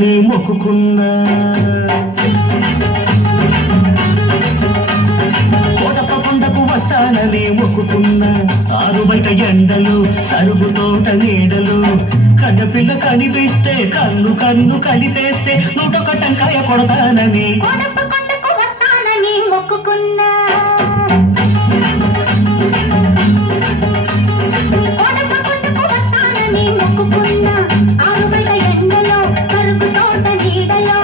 వస్తానని మొక్కుకున్నా కోటప్పకొండకు వస్తానని మొక్కుకున్నా ఆరు బయట ఎండలు సరుగు తోట నీడలు కన్నపిల్ల కనిపిస్తే కన్ను కన్ను కలిపేస్తే 101 టెంకాయ కొడతానని కోటప్పకొండకు వస్తానని మొక్కుకున్నా కోటప్పకొండకు వస్తానని మొక్కుకున్నా ఆరు బయట ఎండలో సరుగు తోట నీడలో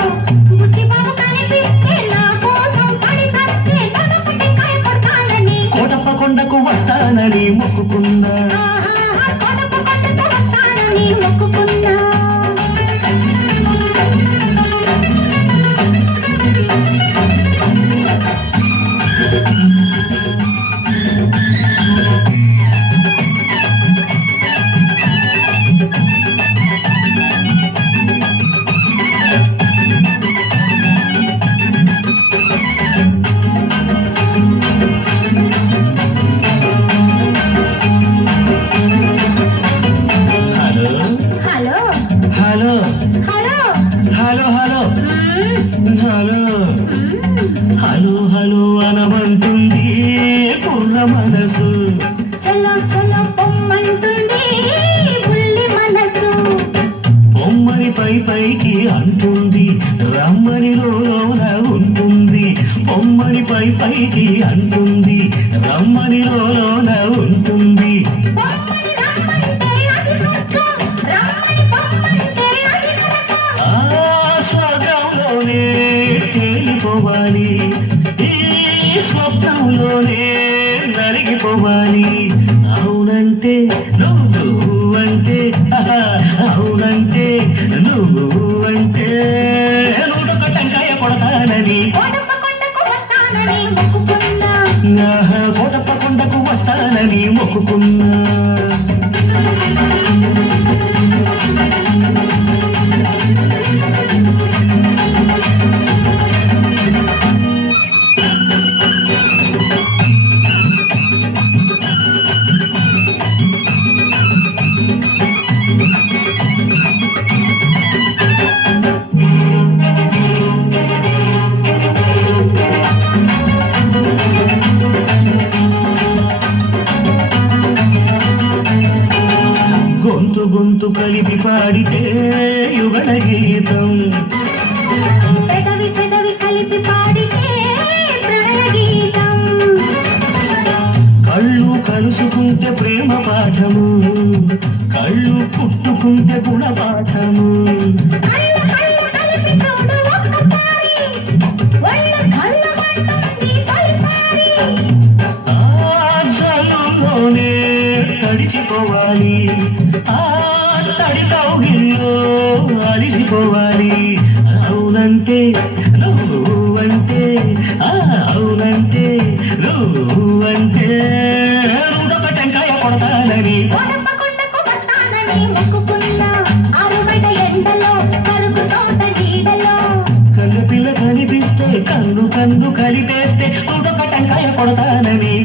బుచ్చిబాబు కనిపిస్తే నా కోసం పడి చస్తే 101 టెంకాయ కొడతానని కోటప్పకొండకు వస్తానని మొక్కుకున్నా కోటప్పకొండకు వస్తానని మొక్కుకున్నా hello hello hello hello hello hello hello hello అనమంటుంది కుర్ర మనసు చలో చలో పొమ్మంటుంది బుల్లి మనసు బొమ్మని పైకి అంటుంది రమ్మని లోన ఉంటుంది బొమ్మని పైకి అంటుంది రమ్మని లోన ఉంటుంది పొమ్మని రమ్మంటే అది స్వర్గం రమ్మని పొమ్మంటే అది నరకం ఆ స్వర్గంలోనే తేలిపోవాలి ఈ స్వప్నంలోనే నరిగిపోవాలి అవునంటే నువ్వంటే అవునంటే నువ్వంటే 101 టెంకాయ కొడతానని కోటప్పకొండకు వస్తానని మొక్కుకున్నా కోటప్పకొండకు వస్తానని మొక్కుకున్నా గొంతు గొంతు కలిపి పాడితే యుగళ గీతం పెదవి పెదవి కలిపి పాడితే ప్రణయ గీతం కళ్ళు కలుసుకుంటే ప్రేమ పాఠము కళ్ళు పుట్టుకుంటే గుణపాఠము కళ్ళ కళ్ళ కలిపి చూడు ఒక్కసారి ఒళ్ళు చల్లమంటుంది తొలిసారి ఆ జల్లులోనే తడిసిపోవాలి ఆ తడి కౌగిల్లో అలిసిపోవాలి అవునంటే నువ్వంటే అవునంటే నువ్వంటే 101 టెంకాయ కొడతానని కోటప్పకొండకు వస్తానని మొక్కుకున్నా ఆరు బయట ఎండలో సరుకు తోట నీడలో కన్నపిల్ల కనిపిస్తే కన్ను కన్ను కలిపేస్తే 101 టెంకాయ కొడతానని